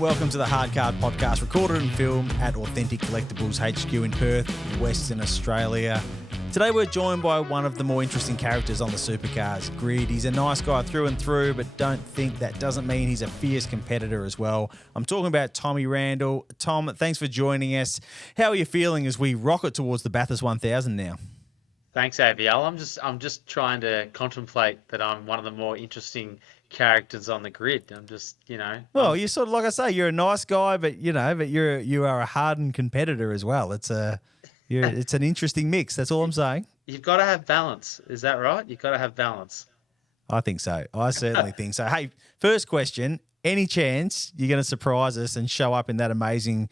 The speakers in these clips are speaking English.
welcome to the Hard Card Podcast, recorded and filmed at Authentic Collectables HQ in Perth, Western Australia. Today we're joined by one of the more interesting characters on the supercars grid. He's a nice guy through and through, but don't think that doesn't mean he's a fierce competitor as well. I'm talking about Tommy Randle. Tom, thanks for joining us. How are you feeling as we rocket towards the Bathurst 1000 now? Thanks, AVL. I'm just trying to contemplate that I'm one of the more interesting characters on the grid. I'm just, Well, you're sort of like I say, you're a nice guy, but you are a hardened competitor as well. It's an interesting mix. That's all I'm saying. You've got to have balance. Is that right? You've got to have balance. I think so. I certainly think so. Hey, first question: any chance you're going to surprise us and show up in that amazing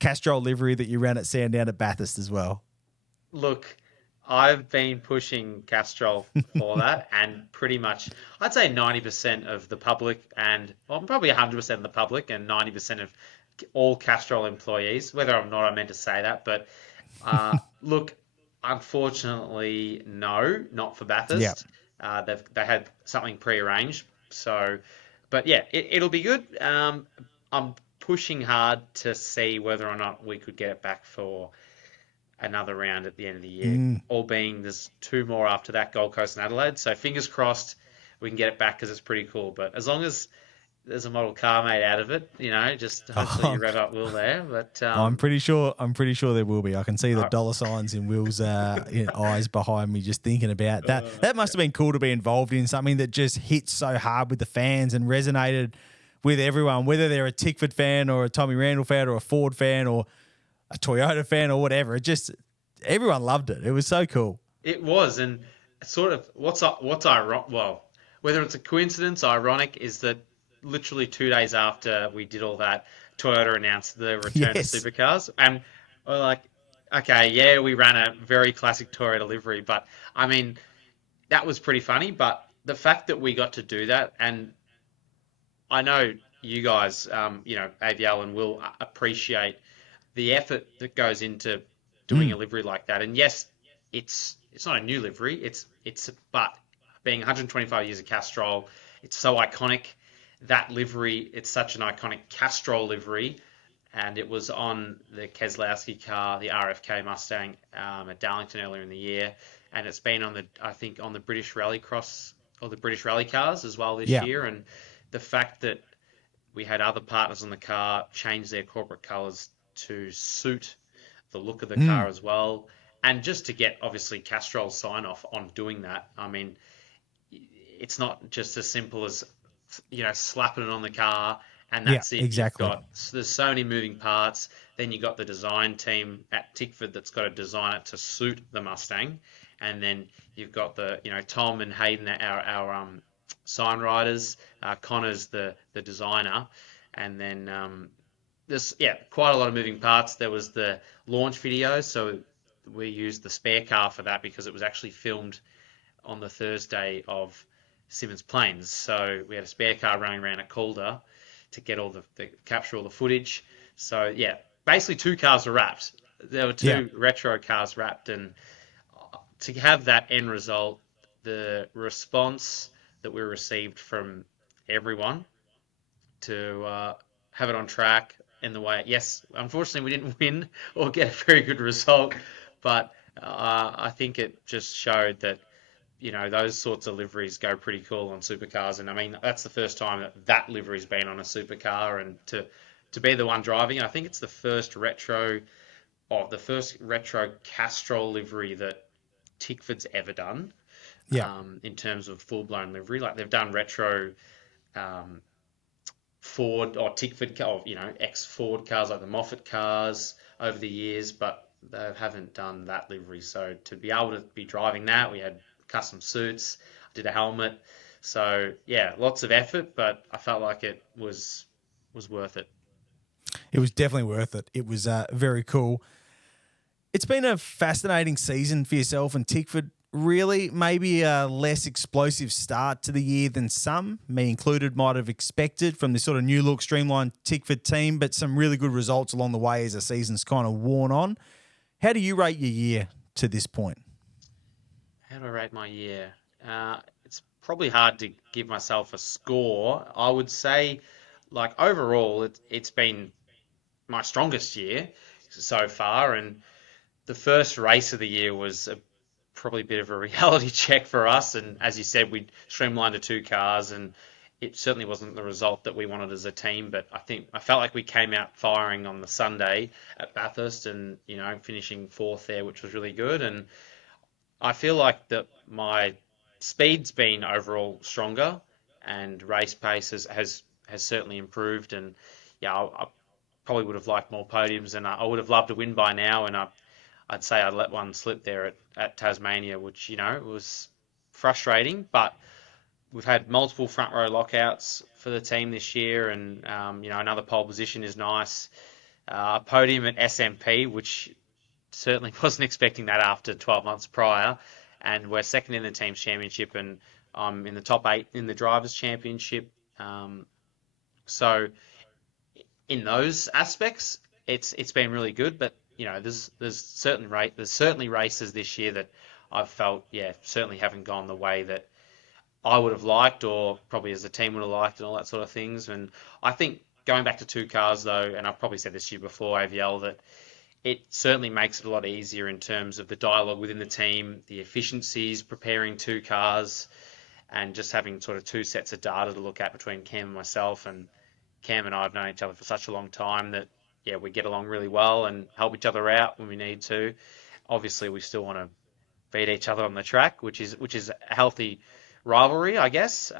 Castrol livery that you ran at Sandown at Bathurst as well? Look, I've been pushing Castrol for that, and pretty much, I'd say 90% of the public, and probably 100% of the public, and 90% of all Castrol employees. Whether or not I meant to say that, but look, unfortunately, no, not for Bathurst. Yeah. They had something prearranged, so, but yeah, it'll be good. I'm pushing hard to see whether or not we could get it back for another round at the end of the year. All being there's two more after that, Gold Coast and Adelaide. So fingers crossed we can get it back because it's pretty cool. But as long as there's a model car made out of it, just hopefully you rev up Will there. But I'm pretty sure there will be. I can see the dollar signs in Will's eyes behind me just thinking about that. That must have been cool to be involved in something that just hit so hard with the fans and resonated with everyone, whether they're a Tickford fan or a Tommy Randle fan or a Ford fan or a Toyota fan or whatever. Everyone loved it. It was so cool. It was, and sort of what's ironic, well, whether it's a coincidence, ironic, is that literally 2 days after we did all that, Toyota announced the return of supercars, and we're like, okay, yeah, we ran a very classic Toyota livery, but I mean, that was pretty funny. But the fact that we got to do that, and I know you guys, AVL and will appreciate the effort that goes into doing a livery like that. And yes, it's not a new livery. But being 125 years of Castrol, it's so iconic. That livery, it's such an iconic Castrol livery, and it was on the Keselowski car, the RFK Mustang at Darlington earlier in the year, and it's been on the British Rallycross or the British Rally cars as well this year. And the fact that we had other partners on the car change their corporate colours to suit the look of the car as well, and just to get obviously Castrol sign off on doing that. I mean, it's not just as simple as slapping it on the car and that's it. Exactly. There's so many moving parts. Then you got the design team at Tickford that's got to design it to suit the Mustang, and then you've got the Tom and Hayden, our sign writers. Connor's the designer, and then there's quite a lot of moving parts. There was the launch video, so we used the spare car for that because it was actually filmed on the Thursday of Simmons Plains. So we had a spare car running around at Calder to get all the capture all the footage. So yeah, basically two cars were wrapped. There were two retro cars wrapped, and to have that end result, the response that we received from everyone to have it on track in the way. Yes, unfortunately we didn't win or get a very good result, but I think it just showed that those sorts of liveries go pretty cool on supercars. And I mean, that's the first time that livery's been on a supercar, and to be the one driving, I think it's the first retro Castrol livery that Tickford's ever done. In terms of full-blown livery. Like, they've done retro Ford or Tickford, ex-Ford cars like the Moffat cars over the years, but they haven't done that livery. So to be able to be driving that, we had custom suits, did a helmet. So yeah, lots of effort, but I felt like it was worth it. It was definitely worth it. It was very cool. It's been a fascinating season for yourself and Tickford. Really, maybe a less explosive start to the year than some, me included, might have expected from this sort of new look, streamlined Tickford team, but some really good results along the way as the season's kind of worn on. How do you rate your year to this point? How do I rate my year? It's probably hard to give myself a score. I would say like overall, it's been my strongest year so far, and the first race of the year was probably a bit of a reality check for us. And as you said, we streamlined to two cars, and it certainly wasn't the result that we wanted as a team. But I felt like we came out firing on the Sunday at Bathurst, and finishing fourth there, which was really good. And I feel like that my speed's been overall stronger, and race pace has certainly improved. And yeah, I probably would have liked more podiums, and I would have loved to win by now. And I'd say I let one slip there at Tasmania, which was frustrating. But we've had multiple front row lockouts for the team this year, and another pole position is nice. Podium at SMP, which certainly wasn't expecting that after 12 months prior. And we're second in the team's championship, and I'm in the top 8 in the drivers' championship. So in those aspects, it's been really good. But there's certainly races this year that I've felt certainly haven't gone the way that I would have liked, or probably as a team would have liked, and all that sort of things. And I think going back to two cars though, and I've probably said this to you before, AVL, that it certainly makes it a lot easier in terms of the dialogue within the team, the efficiencies, preparing two cars, and just having sort of two sets of data to look at between Cam and myself. And Cam and I have known each other for such a long time that we get along really well and help each other out when we need to. Obviously, we still want to beat each other on the track, which is a healthy rivalry, I guess.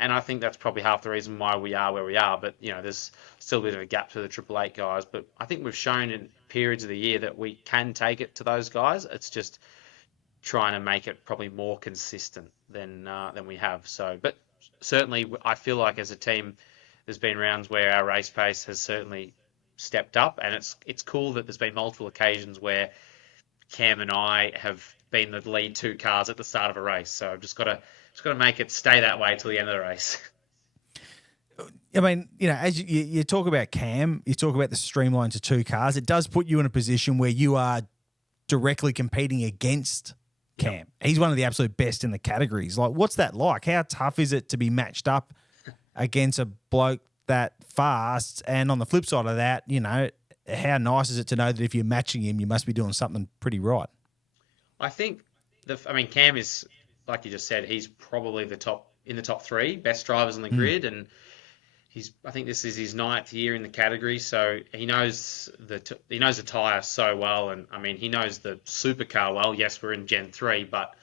And I think that's probably half the reason why we are where we are. But there's still a bit of a gap to the Triple Eight guys. But I think we've shown in periods of the year that we can take it to those guys. It's just trying to make it probably more consistent than we have. So, but certainly, I feel like as a team, there's been rounds where our race pace has certainly stepped up, and it's cool that there's been multiple occasions where Cam and I have been the lead two cars at the start of a race. So I've just got to make it stay that way till the end of the race. I mean, as you talk about Cam, you talk about the streamline to two cars. It does put you in a position where you are directly competing against Cam. Yep. He's one of the absolute best in the categories. Like, what's that like? How tough is it to be matched up against a bloke that fast? And on the flip side of that, how nice is it to know that if you're matching him, you must be doing something pretty right? I think Cam is, like you just said, he's probably in the top 3 best drivers on the grid, and I think this is his 9th year in the category, so he knows the tyre so well, and I mean he knows the supercar well. Yes, we're in Gen 3, but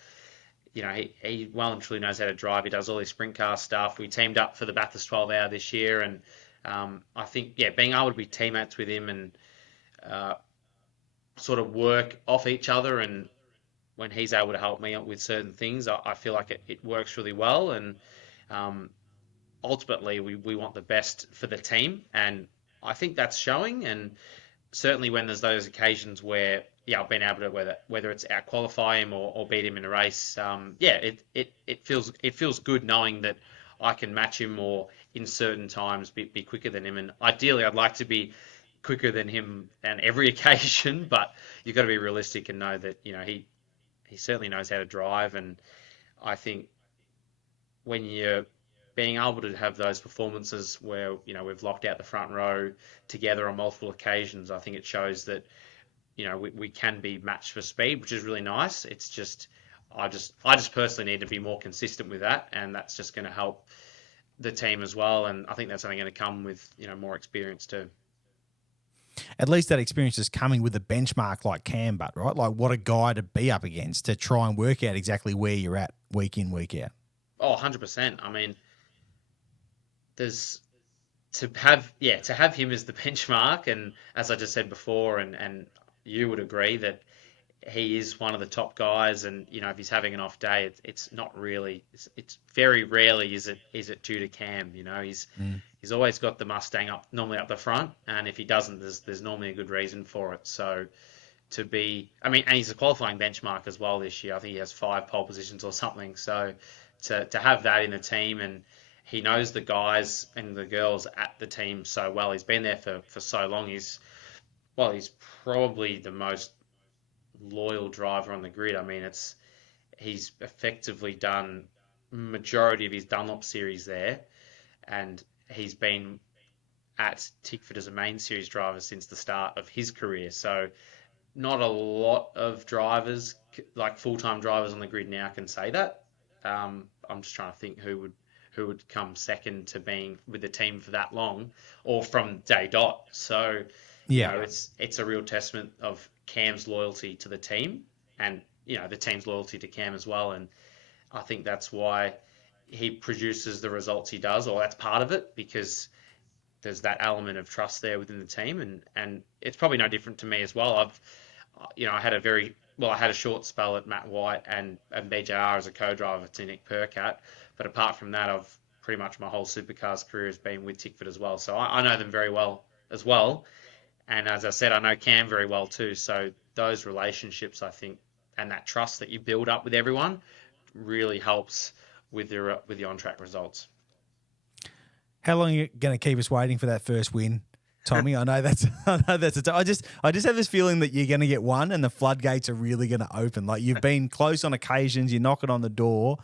he well and truly knows how to drive. He does all his sprint car stuff. We teamed up for the Bathurst 12 Hour this year, and I think being able to be teammates with him and sort of work off each other, and when he's able to help me out with certain things, I feel like it works really well. And ultimately, we want the best for the team, and I think that's showing. And certainly when there's those occasions where I've been able to, whether it's out qualify him or beat him in a race, it feels good knowing that I can match him, or in certain times be quicker than him. And ideally, I'd like to be quicker than him on every occasion, but you've got to be realistic and know that he certainly knows how to drive. And I think when you're being able to have those performances where we've locked out the front row together on multiple occasions, I think it shows that we can be matched for speed, which is really nice. It's just I just personally need to be more consistent with that, and that's just going to help the team as well. And I think that's only going to come with more experience too. At least that experience is coming with a benchmark like Cam, but right, like what a guy to be up against to try and work out exactly where you're at week in, week out. Oh, 100%. I mean, there's to have him as the benchmark, and as I just said before, and you would agree that he is one of the top guys. And if he's having an off day, it's not really. It's very rarely is it due to Cam. He's always got the Mustang normally up the front, and if he doesn't, there's normally a good reason for it. So and he's a qualifying benchmark as well this year. I think he has 5 pole positions or something. So to have that in the team, and he knows the guys and the girls at the team so well. He's been there for so long. He's probably the most loyal driver on the grid. I mean, he's effectively done majority of his Dunlop series there, and he's been at Tickford as a main series driver since the start of his career. So not a lot of drivers, like full-time drivers on the grid now, can say that. I'm just trying to think who would come second to being with the team for that long, or from day dot. So, Yeah. it's a real testament of Cam's loyalty to the team, and the team's loyalty to Cam as well. And I think that's why he produces the results he does, or that's part of it, because there's that element of trust there within the team, and it's probably no different to me as well. I had a short spell at Matt White and BJR as a co-driver to Nick Percat, but apart from that, I've pretty much my whole supercars career has been with Tickford as well. So I know them very well as well, and as I said, I know Cam very well too. So those relationships, I think, and that trust that you build up with everyone really helps with the on-track results. How long are you going to keep us waiting for that first win, Tommy? I know that's I just have this feeling that you're going to get one and the floodgates are really going to open. Like, you've been close on occasions, you're knocking on the door.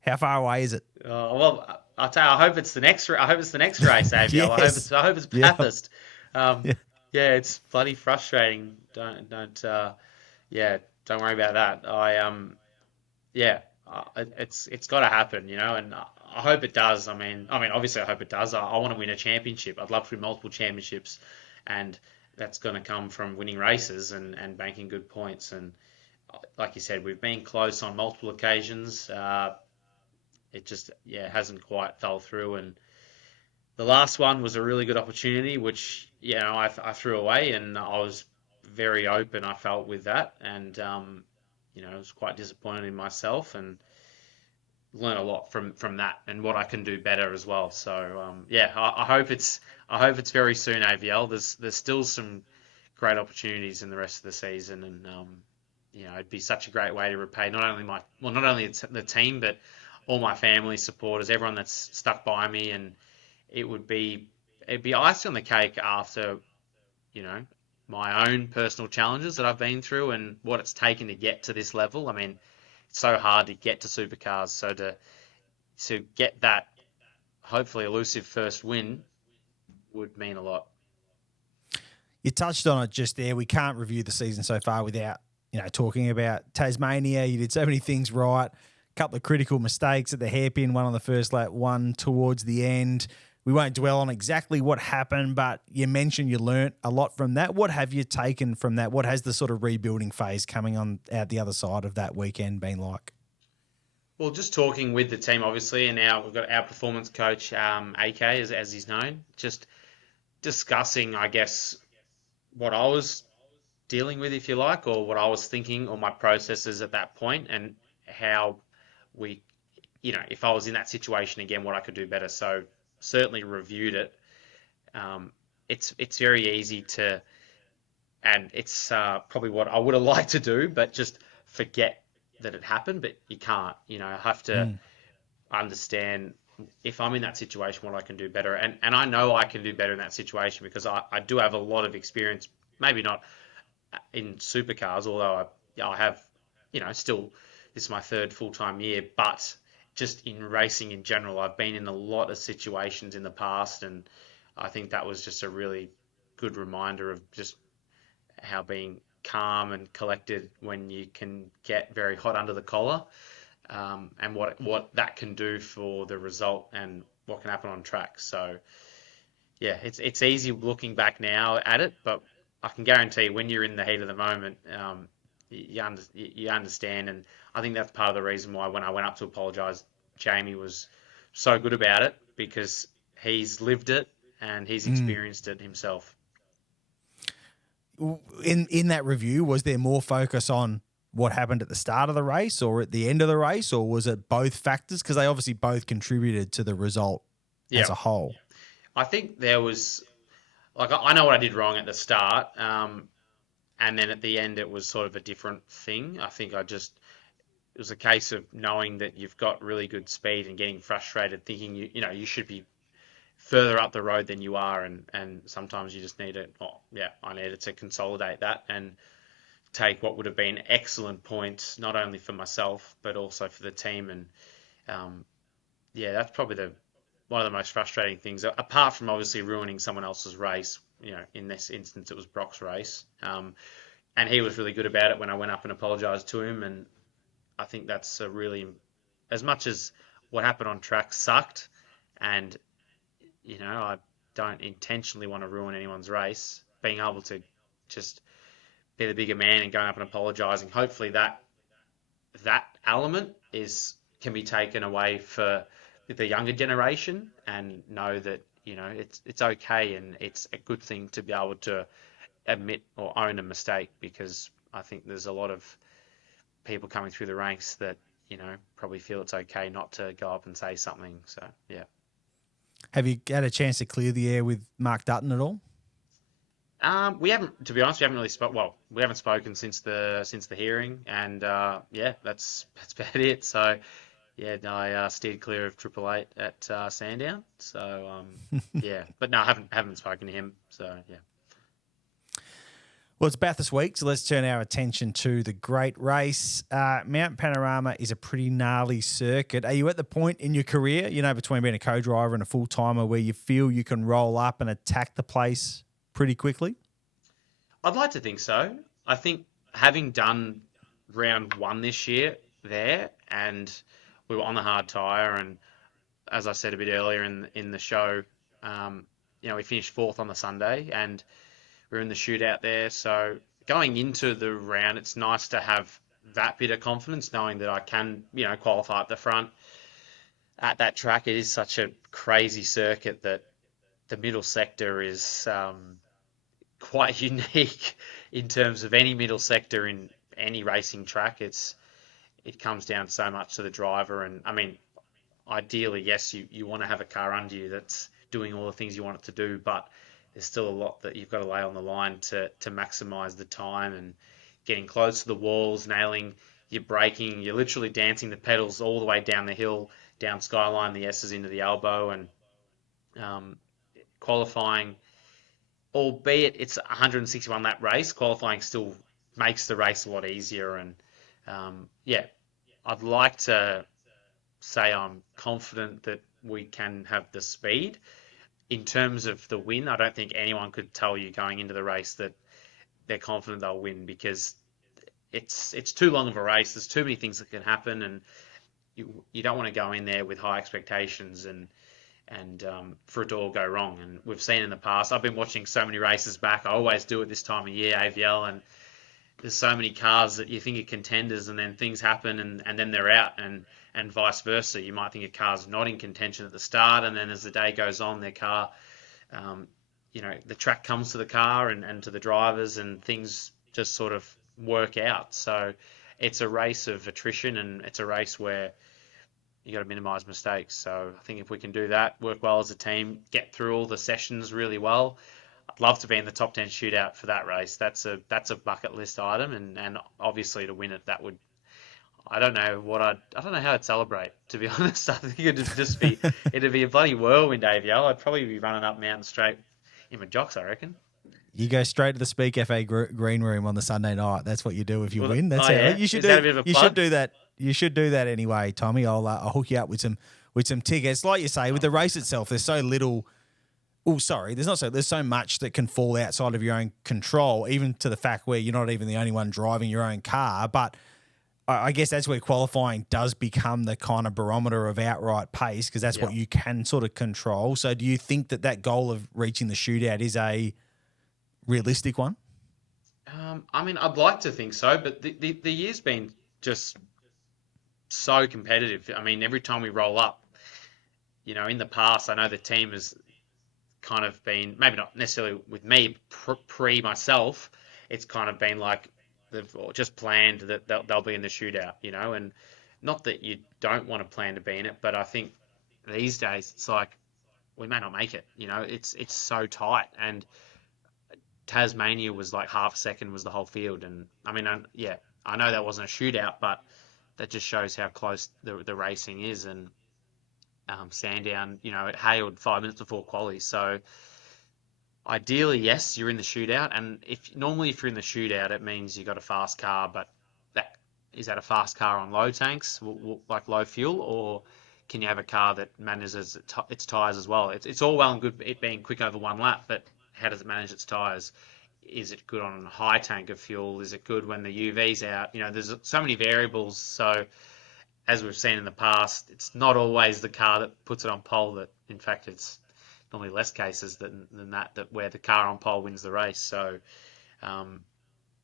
How far away is it? Well, I'll tell you, I hope it's the next race, Aviel. Yes. I hope it's Yeah. Bathurst. Yeah. Yeah, it's bloody frustrating. Don't worry about that. It's got to happen, and I hope it does. Obviously, I hope it does. I want to win a championship. I'd love to win multiple championships, and that's going to come from winning races and banking good points. And like you said, we've been close on multiple occasions. It just, hasn't quite fell through. And the last one was a really good opportunity, which, I threw away, and I was very open, I felt, with that. And, I was quite disappointed in myself, and learn a lot from that and what I can do better as well. So, I hope it's very soon, AVL. There's still some great opportunities in the rest of the season, and it'd be such a great way to repay not only the team, but all my family, supporters, everyone that's stuck by me. And it'd be icing on the cake after, my own personal challenges that I've been through and what it's taken to get to this level. It's so hard to get to supercars. So to get that hopefully elusive first win would mean a lot. You touched on it just there. We can't review the season so far without, talking about Tasmania. You did so many things right. A couple of critical mistakes at the hairpin, one on the first lap, one towards the end. We won't dwell on exactly what happened, but you mentioned you learnt a lot from that. What have you taken from that? What has the sort of rebuilding phase coming on out the other side of that weekend been like? Well, just talking with the team, obviously, and now we've got our performance coach, AK, as he's known, just discussing, I guess, what I was dealing with, if you like, or what I was thinking, or my processes at that point, and how we, if I was in that situation again, what I could do better. So certainly reviewed it. It's very easy to, and it's probably what I would have liked to do, but just forget that it happened. But you can't. I have to understand if I'm in that situation, what I can do better. And I know I can do better in that situation because I do have a lot of experience, maybe not in supercars, although I have, still, this is my third full-time year, but just in racing in general, I've been in a lot of situations in the past, and I think that was just a really good reminder of just how being calm and collected when you can get very hot under the collar, and what that can do for the result and what can happen on track. So, it's easy looking back now at it, but I can guarantee when you're in the heat of the moment, you understand. And I think that's part of the reason why when I went up to apologise, Jamie was so good about it, because he's lived it and he's experienced it himself. In that review, was there more focus on what happened at the start of the race or at the end of the race, or was it both factors? Because they obviously both contributed to the result as a whole. I think there was, I know what I did wrong at the start, and then at the end it was sort of a different thing. I think it was a case of knowing that you've got really good speed and getting frustrated, thinking you should be further up the road than you are, and sometimes you just need it. I needed to consolidate that and take what would have been excellent points, not only for myself but also for the team. And that's probably one of the most frustrating things, apart from obviously ruining someone else's race. In this instance, it was Brock's race, and he was really good about it when I went up and apologised to him. And I think that's a really, as much as what happened on track sucked, and I don't intentionally want to ruin anyone's race. Being able to just be the bigger man and going up and apologising, hopefully that element can be taken away for the younger generation, and know that it's okay, and it's a good thing to be able to admit or own a mistake, because I think there's a lot of people coming through the ranks that probably feel it's okay not to go up and say something. So yeah. Have you had a chance to clear the air with Mark Dutton at all? We haven't, to be honest, we haven't really we haven't spoken since the hearing, and yeah, that's about it. So yeah, no, I steered clear of Triple Eight at Sandown. So yeah, but no, I haven't spoken to him. So yeah. Well, it's Bathurst week, so let's turn our attention to the great race. Mount Panorama is a pretty gnarly circuit. Are you at the point in your career, between being a co-driver and a full-timer, where you feel you can roll up and attack the place pretty quickly? I'd like to think so. I think having done round one this year there, and we were on the hard tyre, and as I said a bit earlier in the show, we finished fourth on the Sunday, and we're in the shootout there. So going into the round, it's nice to have that bit of confidence, knowing that I can, qualify at the front at that track. It is such a crazy circuit that the middle sector is quite unique in terms of any middle sector in any racing track. It comes down so much to the driver, and I mean, ideally, yes, you want to have a car under you that's doing all the things you want it to do, but there's still a lot that you've got to lay on the line to maximise the time, and getting close to the walls, nailing your braking. You're literally dancing the pedals all the way down the hill, down Skyline, the S's into the elbow, and qualifying, albeit it's a 161 lap race, qualifying still makes the race a lot easier. And yeah, I'd like to say I'm confident that we can have the speed. In terms of the win, I don't think anyone could tell you going into the race that they're confident they'll win, because it's too long of a race. There's too many things that can happen, and you don't want to go in there with high expectations and for it to all go wrong. And we've seen in the past, I've been watching so many races back. I always do it this time of year, AVL, and there's so many cars that you think are contenders, and then things happen, and then they're out, and vice versa. You might think a car's not in contention at the start, and then as the day goes on, their car, the track comes to the car and to the drivers, and things just sort of work out. So it's a race of attrition, and it's a race where you got to minimise mistakes. So I think if we can do that, work well as a team, get through all the sessions really well, I'd love to be in the top 10 shootout for that race. That's a bucket list item, and obviously to win it, that would, I don't know how I'd celebrate, to be honest. I think it'd be a bloody whirlwind, AVL. I'd probably be running up Mountain Straight in my jocks, I reckon. You go straight to the Speedcafe green room on the Sunday night. That's what you do if you win. That's yeah? You should Is do. That a bit of a you plug? should do that. You should do that anyway, Tommy. I'll hook you up with some tickets. Like you say, with the race itself, there's so little. Oh, sorry. There's so much that can fall outside of your own control, even to the fact where you're not even the only one driving your own car. But I guess that's where qualifying does become the kind of barometer of outright pace, because that's what you can sort of control. So do you think that goal of reaching the shootout is a realistic one? I mean, I'd like to think so, but the year's been just so competitive. I mean, every time we roll up, in the past, I know the team has kind of been, maybe not necessarily with me, pre myself, it's kind of been like they've just planned that they'll be in the shootout, and not that you don't want to plan to be in it, but I think these days it's like we may not make it. It's so tight, and Tasmania was like half a second was the whole field, and I mean, yeah, I know that wasn't a shootout, but that just shows how close the racing is. And Sandown, it hailed 5 minutes before quali. So ideally, yes, you're in the shootout. And if you're in the shootout, it means you got a fast car. But is that a fast car on low tanks, like low fuel, or can you have a car that manages its tyres as well? It's all well and good it being quick over one lap, but how does it manage its tyres? Is it good on a high tank of fuel? Is it good when the UV's out? There's so many variables. So as we've seen in the past, it's not always the car that puts it on pole. That in fact, it's normally less cases than that where the car on pole wins the race. So um,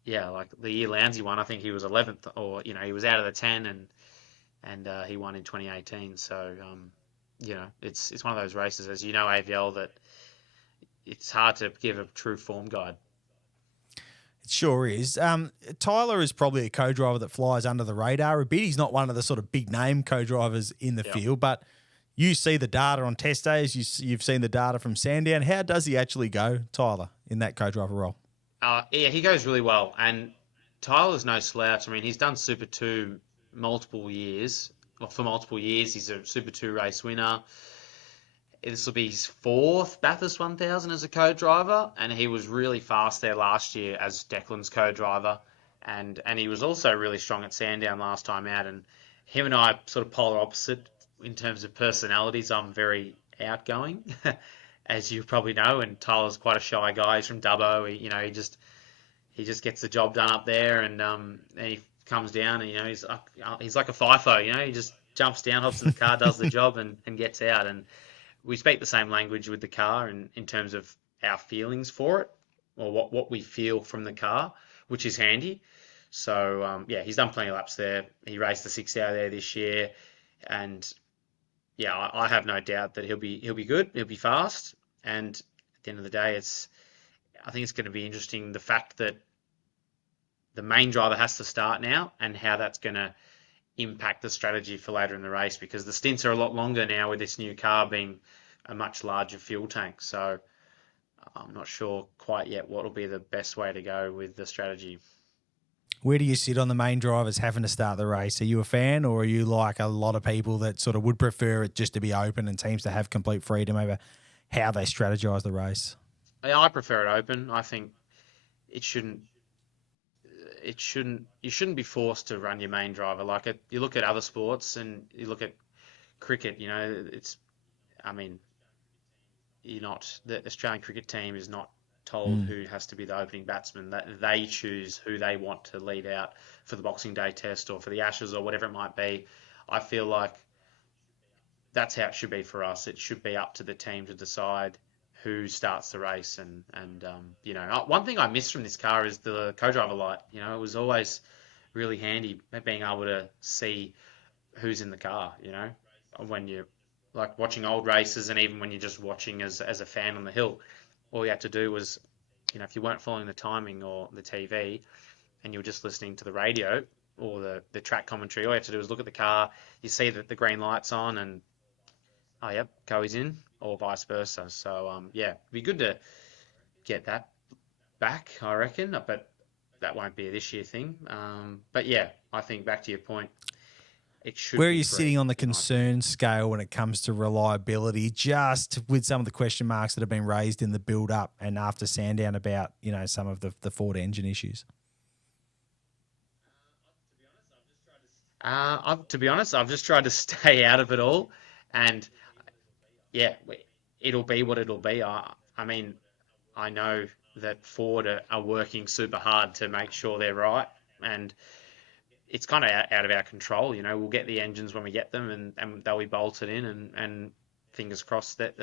yeah, like the year Lowndesy won, I think he was 11th, or he was out of the 10, and he won in 2018. So it's one of those races, as you know, AVL, that it's hard to give a true form guide. It sure is. Tyler is probably a co-driver that flies under the radar a bit. He's not one of the sort of big name co-drivers in the field, but you see the data on test days. You've seen the data from Sandown. How does he actually go, Tyler, in that co-driver role? Yeah, he goes really well, and Tyler's no slouch. I mean, he's done Super 2 multiple years. Well, for multiple years, he's a Super 2 race winner. This will be his fourth Bathurst 1000 as a co-driver, and he was really fast there last year as Declan's co-driver, and he was also really strong at Sandown last time out. And him and I are sort of polar opposite in terms of personalities. I'm very outgoing, as you probably know, and Tyler's quite a shy guy. He's from Dubbo. He just gets the job done up there, and he comes down, and he's like a FIFO. He just jumps down, hops in the car, does the job, and gets out. And we speak the same language with the car in terms of our feelings for it, or what we feel from the car, which is handy. So yeah, he's done plenty of laps there. He raced the 6 hour there this year, and yeah, I have no doubt that he'll be good. He'll be fast, and at the end of the day, I think it's going to be interesting, the fact that the main driver has to start now, and how that's going to impact the strategy for later in the race, because the stints are a lot longer now with this new car being a much larger fuel tank. So I'm not sure quite yet what will be the best way to go with the strategy. Where do you sit on the main drivers having to start the race? Are you a fan, or are you like a lot of people that sort of would prefer it just to be open and teams to have complete freedom over how they strategize the race? I prefer it open. I think you shouldn't be forced to run your main driver. You look at other sports, and you look at cricket, I mean, the Australian cricket team is not told who has to be the opening batsman. That they choose who they want to lead out for the Boxing Day test or for the Ashes or whatever it might be. I feel like that's how it should be for us. It should be up to the team to decide who starts the race. And one thing I miss from this car is the co-driver light. It was always really handy being able to see who's in the car, when you're like watching old races, and even when you're just watching as a fan on the hill. All you had to do was, if you weren't following the timing or the TV, and you were just listening to the radio or the track commentary, all you had to do was look at the car, you see that the green light's on, and oh yep, Coey's in, or vice versa. So yeah, it'd be good to get that back, I reckon, but that won't be a this year thing. But yeah, I think back to your point, it should Where are be you free, sitting on the in my opinion. concern scale when it comes to reliability, just with some of the question marks that have been raised in the build-up and after Sandown about, some of the Ford engine issues? To be honest, I've just tried to stay out of it all, and yeah, it'll be what it'll be. I mean, I know that Ford are working super hard to make sure they're right, and it's kind of out of our control. We'll get the engines when we get them, and they'll be bolted in, and fingers crossed that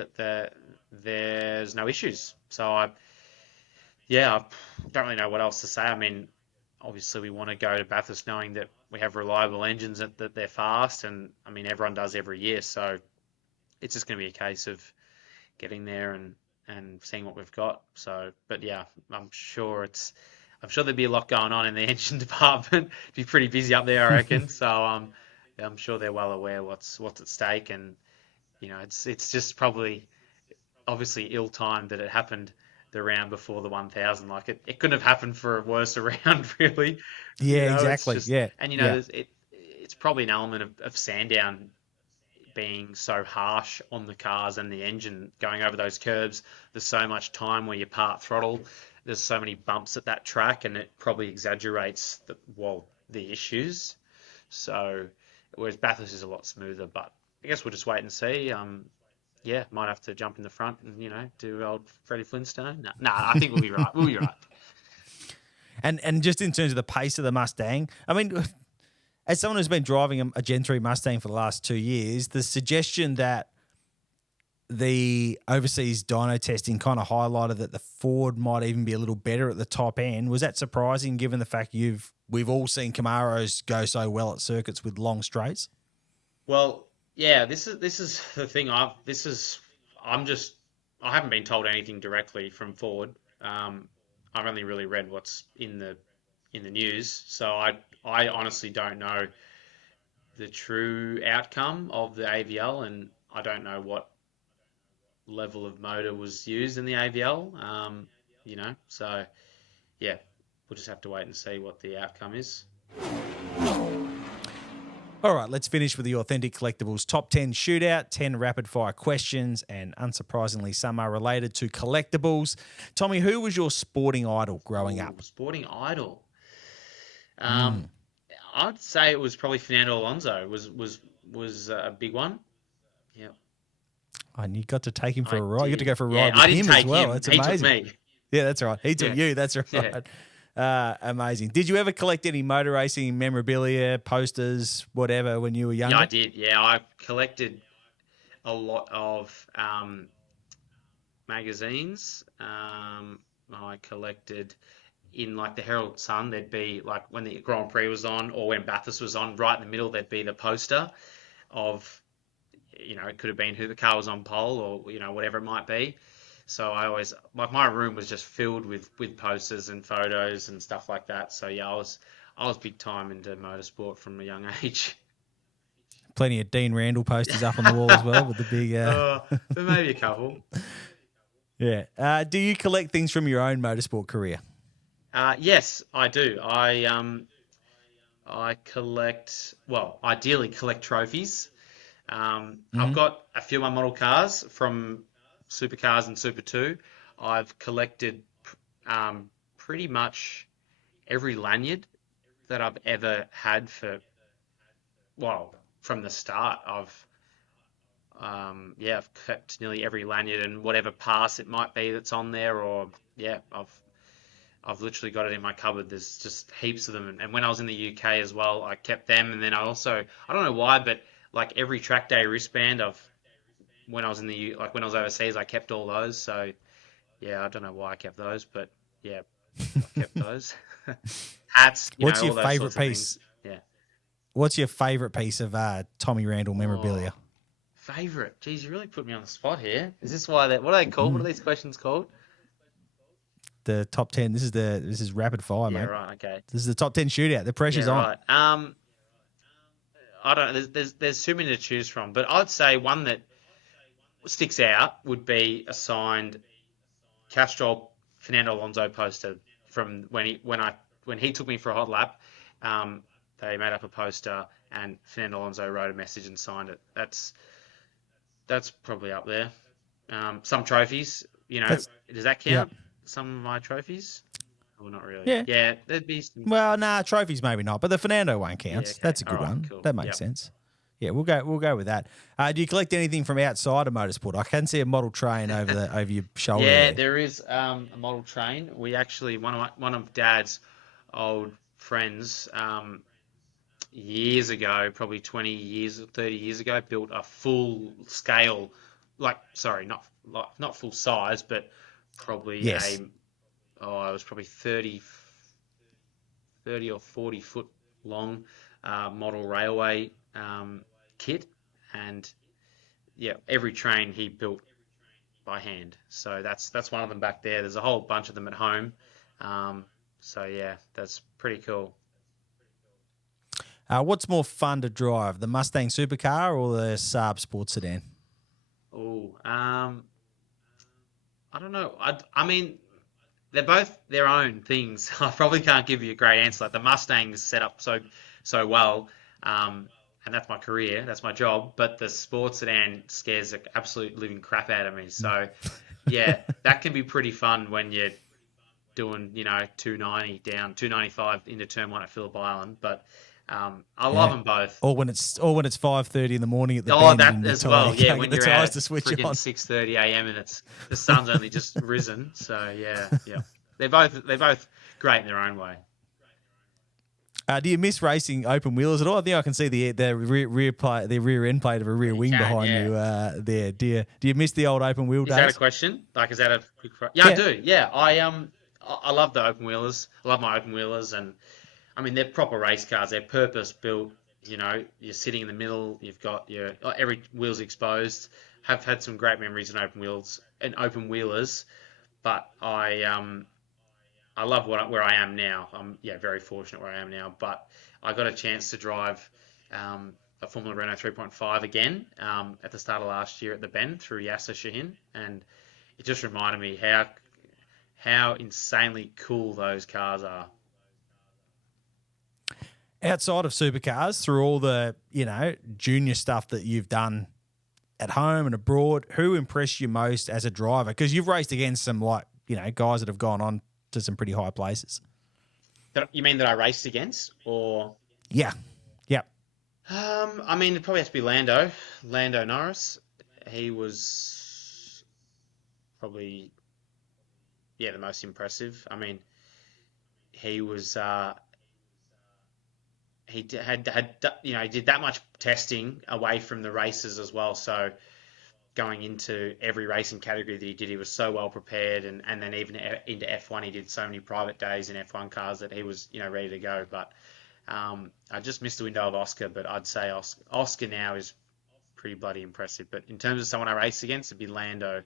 there's no issues. So I don't really know what else to say. I mean, obviously we want to go to Bathurst knowing that we have reliable engines, that they're fast, and I mean everyone does every year. So it's just going to be a case of getting there and seeing what we've got. So, but yeah, I'm sure there'd be a lot going on in the engine department. It'd be pretty busy up there, I reckon. So I'm sure they're well aware what's at stake, and it's just probably obviously ill-timed that it happened the round before the 1000. Like it couldn't have happened for a worse round, really. Yeah, It's exactly. just, Yeah, and yeah. it's probably an element of Sandown being so harsh on the cars and the engine going over those curbs. There's so much time where you part throttle. There's so many bumps at that track, and it probably exaggerates the issues. So, whereas Bathurst is a lot smoother, but I guess we'll just wait and see. Yeah, might have to jump in the front and do old Freddie Flintstone. No, I think we'll be right. We'll be right. And just in terms of the pace of the Mustang, I mean, as someone who's been driving a Gen 3 Mustang for the last 2 years, the suggestion that the overseas dyno testing kind of highlighted that the Ford might even be a little better at the top end. Was that surprising given the fact we've all seen Camaros go so well at circuits with long straights? Well, yeah, this is the thing. I haven't been told anything directly from Ford. I've only really read what's in the news, so I honestly don't know the true outcome of the AVL, and I don't know what level of motor was used in the AVL. So yeah, we'll just have to wait and see what the outcome is. All right, let's finish with the Authentic Collectables Top 10 Shootout, 10 rapid-fire questions, and unsurprisingly, some are related to collectibles. Tommy, who was your sporting idol growing up? Sporting idol. I'd say it was probably Fernando Alonso. Was a big one. Yeah, And you got to take him for I a ride. You got to did. go for a Yeah, ride with I didn't him as take well. him. That's He took amazing. me. Yeah, that's right. He took Yeah, you. That's yeah. right. Amazing. Did you ever collect any motor racing memorabilia, posters, whatever, when you were Yeah, I younger? did. Yeah, I collected a lot of magazines. I collected in like the Herald Sun. There'd be like when the Grand Prix was on or when Bathurst was on. Right in the middle, there'd be the poster of it could have been who the car was on pole or whatever it might be. So I always like my room was just filled with posters and photos and stuff like that. So yeah, I was big time into motorsport from a young age. Plenty of Dean Randle posters up on the wall as well with the big. There may be a couple. Yeah. Do you collect things from your own motorsport career? Yes, I do. I collect, well, ideally collect trophies. I've Hmm. got a few of my model cars from Supercars and Super 2. I've collected pretty much every lanyard that I've ever had well, from the start. I've kept nearly every lanyard and whatever pass it might be that's on there, or yeah, I've literally got it in my cupboard. There's just heaps of them. And when I was in the UK as well, I kept them. And then I don't know why, but like every track day wristband when I was when I was overseas, I kept all those. So yeah, I don't know why I kept those, but yeah, I've kept those. Hats, What's your all those favorite sorts of piece? things. Yeah. What's your favorite piece of Tommy Randle Oh, memorabilia? favorite. Geez, you really put me on the spot here. Is this why what are they called? What are these questions called? The top 10. This is rapid fire, Yeah, mate. right. Okay. This is the top 10 shootout. The Yeah, pressure's on. right. I don't know. There's too many to choose from, but I'd say one that sticks out would be a signed Castrol Fernando Alonso poster from when he took me for a hot lap. They made up a poster and Fernando Alonso wrote a message and signed it. That's probably up there. Some trophies, That's does that yeah. count? Some of my trophies? Well, not really. Yeah. Yeah, there'd be some. Well, nah, trophies maybe not, but the Fernando one Yeah, counts. okay. That's a All good right, one. cool. That makes Yep. sense. Yeah, we'll go with that. Do you collect anything from outside of motorsport? I can see a model train over your shoulder Yeah, there. there is a model train. We actually one of Dad's old friends years ago, probably 20 years, 30 years ago, built a full scale, like sorry, not full size, but probably Yes. it was probably 30 or 40 foot long model railway kit, and yeah, every train he built by hand. So that's one of them back there. There's a whole bunch of them at home. Um, so yeah, that's pretty cool. What's more fun to drive, the Mustang supercar or the Saab sports sedan? Oh, I don't know. I mean, they're both their own things. I probably can't give you a great answer. Like the Mustang's set up so well, and that's my career, that's my job. But the sports sedan scares the absolute living crap out of me. So yeah, that can be pretty fun when you're doing 290 down 295 into turn one at Phillip Island. But I love them both. Or when it's 5:30 in the morning at the Oh, bend that and the as tire, well. you Yeah, can't when get the you're tires at to switch freaking on. 6:30 a.m. and the sun's only just risen. So yeah. They're both great in their own way. Do you miss racing open wheelers at all? I think I can see the rear end plate of a rear wing behind you there. Do you miss the old open wheel days? Is that a question? Like, is that a quick? Yeah, I do. Yeah, I love the open wheelers. I love my open wheelers, and I mean they're proper race cars. They're purpose built. You know, you're sitting in the middle. You've got every wheel's exposed. Have had some great memories in open wheels and open wheelers, but I love where I am now. I'm very fortunate where I am now. But I got a chance to drive a Formula Renault 3.5 again at the start of last year at the Bend through Yasser Shahin, and it just reminded me how insanely cool those cars are. Outside of supercars, through all the junior stuff that you've done at home and abroad, who impressed you most as a driver? Because you've raced against some guys that have gone on to some pretty high places. You mean that I raced against, or? Yeah. I mean, it probably has to be Lando Norris. He was probably, the most impressive. I mean, he was, he did that much testing away from the races as well. So going into every racing category that he did, he was so well prepared, and then even into F1, he did so many private days in F1 cars that he was ready to go. But I just missed the window of Oscar, but I'd say Oscar now is pretty bloody impressive. But in terms of someone I raced against, it'd be Lando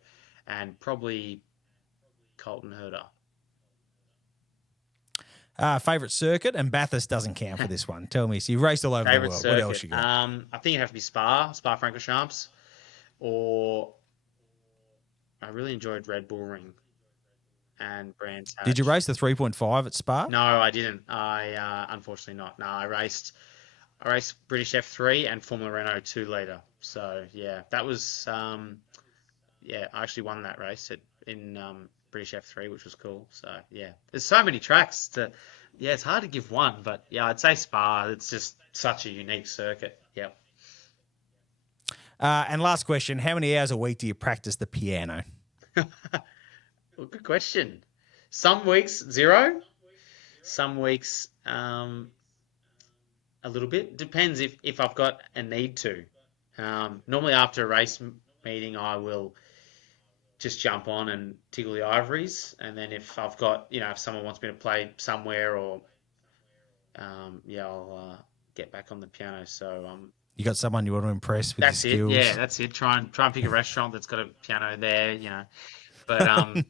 and probably Colton Herta. Favourite circuit, and Bathurst doesn't count for this one. Tell me, so you've raced all over the world. Circuit. What else you got? I think it'd have to be Spa-Francorchamps, or I really enjoyed Red Bull Ring and Brands Hatch. Did you race the 3.5 at Spa? No, I didn't. I unfortunately not. No, I raced British F3 and Formula Renault 2 later. So yeah, that was I actually won that race in British F3, which was cool. So yeah, there's so many tracks it's hard to give one, but yeah, I'd say Spa. It's just such a unique circuit. Yeah. And last question, how many hours a week do you practice the piano? Well, good question. Some weeks 0, some weeks a little bit. Depends if I've got a need to. Normally after a race meeting, I will just jump on and tickle the ivories, and then if I've got if someone wants me to play somewhere, or I'll get back on the piano. So you got someone you want to impress with your skills? Yeah, that's it. Try and pick a restaurant that's got a piano there, But I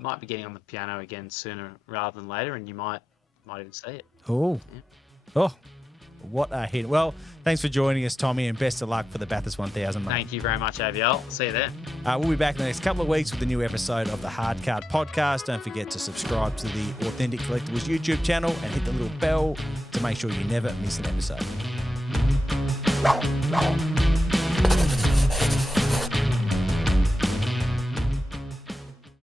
might be getting on the piano again sooner rather than later, and you might even see it. Oh, what a hit! Well, thanks for joining us, Tommy, and best of luck for the Bathurst 1000. Mate. Thank you very much, AVL. See you then. We'll be back in the next couple of weeks with a new episode of the Hard Card Podcast. Don't forget to subscribe to the Authentic Collectables YouTube channel and hit the little bell to make sure you never miss an episode.